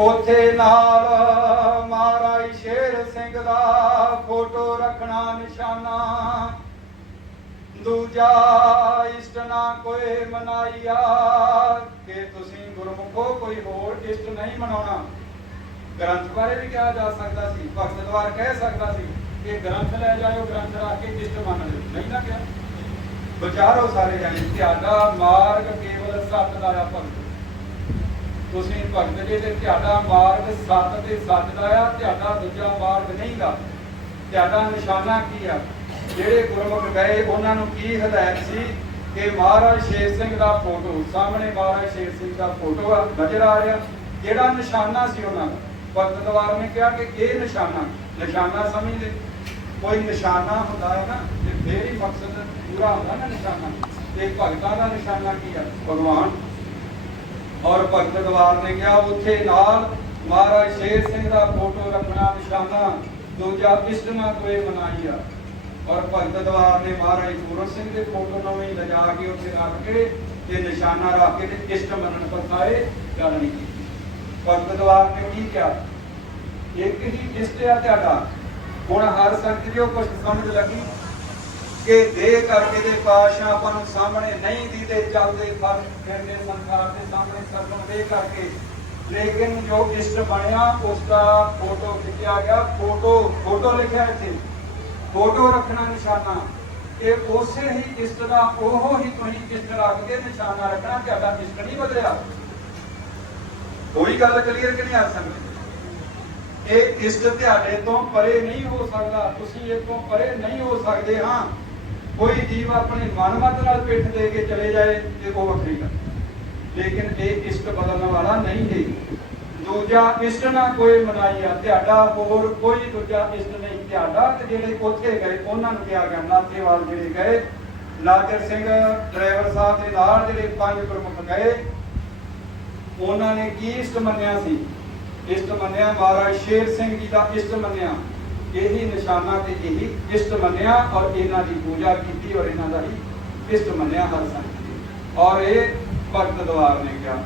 ਉਥੇ ਨਾਲ ਮਹਾਰਾਜ ਸ਼ੇਰ ਸਿੰਘ ਦਾ ਫੋਟੋ ਰੱਖਣਾ ਨਿਸ਼ਾਨਾ। ਦੂਜਾ, ਇਸ਼ਟ ਨਾ ਕੋਈ ਮਨਾਈਆ, ਕਿ ਤੁਸੀਂ ਗੁਰਮੁਖੋ ਕੋਈ ਹੋਰ ਇਸ਼ਟ ਨਹੀਂ ਮਨਾਉਣਾ। ਗ੍ਰੰਥ ਬਾਰੇ ਵੀ ਕਿਹਾ ਜਾ ਸਕਦਾ ਸੀ, ਭਗਤ ਦਵਾਰ ਕਹਿ ਸਕਦਾ ਸੀ ਕਿ ਗ੍ਰੰਥ ਲੈ ਜਾਇਓ, ਗ੍ਰੰਥ ਰੱਖ ਕੇ ਇਸ਼ਟ ਮੰਨ ਲਿਓ। ਨਹੀਂ ਨਾ ਕਿਹਾ। ਵਿਚਾਰੋ ਸਾਰੇ ਜਾਣੇ, ਤੁਹਾਡਾ ਮਾਰਗ ਕੇਵਲ ਸੱਤ ਦਾ ਆ ਭਗਤ। ਤੁਸੀਂ ਭਗਤ ਜੀ ਦੇ ਤੁਹਾਡਾ ਮਾਰਗ ਸੱਤ ਤੇ ਸੱਚ ਦਾ ਆ, ਤੁਹਾਡਾ ਦੂਜਾ ਮਾਰਗ ਨਹੀਂਗਾ ਤੁਹਾਡਾ ਨਿਸ਼ਾਨਾ ਕੀ ਆ? ਜਿਹੜੇ ਗੁਰਮੁਖ ਗਏ, ਉਹਨਾਂ ਨੂੰ ਕੀ ਹਦਾਇਤ ਸੀ? ਕਿ ਮਹਾਰਾਜ ਸ਼ੇਰ ਸਿੰਘ ਦਾ ਫੋਟੋ ਸਾਹਮਣੇ ਮਹਾਰਾਜ ਸ਼ੇਰ ਸਿੰਘ ਦਾ ਫੋਟੋ ਆ, ਨਜ਼ਰ ਆ ਰਿਹਾ। ਜਿਹੜਾ ਨਿਸ਼ਾਨਾ ਸੀ ਉਹਨਾਂ ਦਾ? ਭਗਤਦਵਾਰ ਨੇ ਕਿਹਾ ਕਿ ਇਹ ਨਿਸ਼ਾਨਾ ਨਿਸ਼ਾਨਾ ਸਮਝਦੇ। ਕੋਈ ਨਿਸ਼ਾਨਾ ਹੁੰਦਾ ਹੈ ਨਾ, ਤੇ ਫੇਰ ਹੀ ਮਕਸਦ ਪੂਰਾ ਹੁੰਦਾ ਨਾ ਨਿਸ਼ਾਨਾ। ਤੇ ਭਗਤਾਂ ਦਾ ਨਿਸ਼ਾਨਾ ਕੀ ਆ? ਭਗਵਾਨ। ਔਰ ਭਗਤ ਦਵਾਰ ਨੇ ਕਿਹਾ, ਉੱਥੇ ਨਾਲ ਮਹਾਰਾਜ ਸ਼ੇਰ ਸਿੰਘ ਦਾ ਫੋਟੋ ਰੱਖਣਾ ਨਿਸ਼ਾਨਾ, ਦੂਜਾ ਇਸ਼ਟ ਨਾ ਮਨਾਈਆ। ਔਰ ਭਗਤ ਦਵਾਰ ਨੇ ਮਹਾਰਾਜ ਪੂਰਨ ਸਿੰਘ ਦੇ ਫੋਟੋ ਨੂੰ ਵੀ ਲਿਜਾ ਕੇ ਉੱਥੇ ਰੱਖ ਕੇ ਤੇ ਨਿਸ਼ਾਨਾ ਰੱਖ ਕੇ ਤੇ ਇਸ਼ਟ ਮੰਨਣ ਪਸਾਏ ਗੱਲ ਨਹੀਂ ਕੀਤੀ। ਭਗਤ ਦਵਾਰ ਨੇ ਕੀ ਕਿਹਾ? ਇੱਕ ਹੀ ਇਸ਼ਟ ਆ ਤੁਹਾਡਾ। ਹੁਣ ਹਰ ਸੰਗਤ ਜੋ ਕੁਝ ਸਮਝ ਲੱਗੀ। ਕਿ ਦੇ ਕਰਕੇ ਦੇ ਪਾਸ਼ਾ ਆਪਾਂ ਨੂੰ ਸਾਹਮਣੇ ਨਹੀਂ ਦੀਦੇ, ਚੱਲਦੇ ਫਲ ਫਿਰਦੇ ਸੰਸਾਰ ਦੇ ਸਾਹਮਣੇ ਸਰਵਣ ਦੇ ਕਰਕੇ। ਲੇਕਿਨ ਜੋ ਇਸ਼ਟ ਬਣਿਆ ਉਸ ਦਾ ਫੋਟੋ ਖਿੱਚਿਆ ਗਿਆ। ਫੋਟੋ ਫੋਟੋ ਲਿਖਿਆ ਇੱਥੇ। ਫੋਟੋ ਰੱਖਣਾ ਨਿਸ਼ਾਨਾ। ਇਹ ਉਸੇ ਹੀ ਇਸ਼ਟ ਦਾ, ਉਹ ਹੀ ਤੁਸੀਂ ਇਸ਼ਟ ਰੱਖ ਕੇ ਨਿਸ਼ਾਨਾ ਰੱਖਣਾ, ਤੁਹਾਡਾ ਇਸ਼ਟ ਨਹੀਂ ਬਦਲਿਆ। ਕੋਈ ਗੱਲ ਕਲੀਅਰ ਕਿ ਨਹੀਂ ਆ ਸਕਦੀ? ਇਹ ਇਸ਼ਟ ਤੁਹਾਡੇ ਤੋਂ ਪਰੇ ਨਹੀਂ ਹੋ ਸਕਦਾ। ਤੁਸੀਂ ਇਹ ਤੋਂ ਪਰੇ ਨਹੀਂ ਹੋ ਸਕਦੇ, ਹਾਂ। ਕੋਈ ਜੀਵ ਆਪਣੇ ਮਨਮਤ ਨਾਲ ਪਿੱਠ ਦੇ ਕੇ ਚਲੇ ਜਾਏ ਤੇ ਉਹ ਵੱਖਰੀ ਗੱਲ। ਲੇਕਿਨ ਇਹ ਇਸ਼ਟ ਬਦਲਣ ਵਾਲਾ ਨਹੀਂ ਹੈ। ਦੂਜਾ ਇਸ਼ਟ ਨਾ ਕੋਈ ਮਨਾਈਆ, ਤੁਹਾਡਾ ਹੋਰ ਕੋਈ ਦੂਜਾ ਇਸ਼ਟ ਨਹੀਂ। ਤੁਹਾਡਾ ਤੇ ਜਿਹੜੇ ਉੱਥੇ ਗਏ, ਉਹਨਾਂ ਨੂੰ ਕਿਹਾ ਗਿਆ, ਨਾਥੇਵਾਲ ਜਿਹੜੇ ਗਏ ਨਾਦਰ ਸਿੰਘ, ਡਰਾਈਵਰ ਸਾਹਿਬ ਦੇ ਨਾਲ ਜਿਹੜੇ ਪੰਜ ਪ੍ਰਮੁੱਖ ਗਏ, ਉਹਨਾਂ ਨੇ ਕੀ ਇਸ਼ਟ ਮੰਨਿਆ ਸੀ? ਇਸ਼ਟ ਮੰਨਿਆ ਮਹਾਰਾਜ ਸ਼ੇਰ ਸਿੰਘ ਜੀ ਦਾ ਇਸ਼ਟ ਮੰਨਿਆ। ਇਹੀ ਨਿਸ਼ਾਨਾ ਤੇ ਇਹੀ ਇਸ਼ਟ ਮੰਨਿਆ ਔਰ ਇਹਨਾਂ ਦੀ ਪੂਜਾ ਕੀਤੀ ਔਰ ਇਹਨਾਂ ਦਾ ਹੀ ਇਸ਼ਟ ਮੰਨਿਆ ਹਰ ਸੰਗਤ ਨੇ। ਔਰ ਇਹ ਭਗਤ ਦਵਾਰ ਨੇ ਕਿਹਾ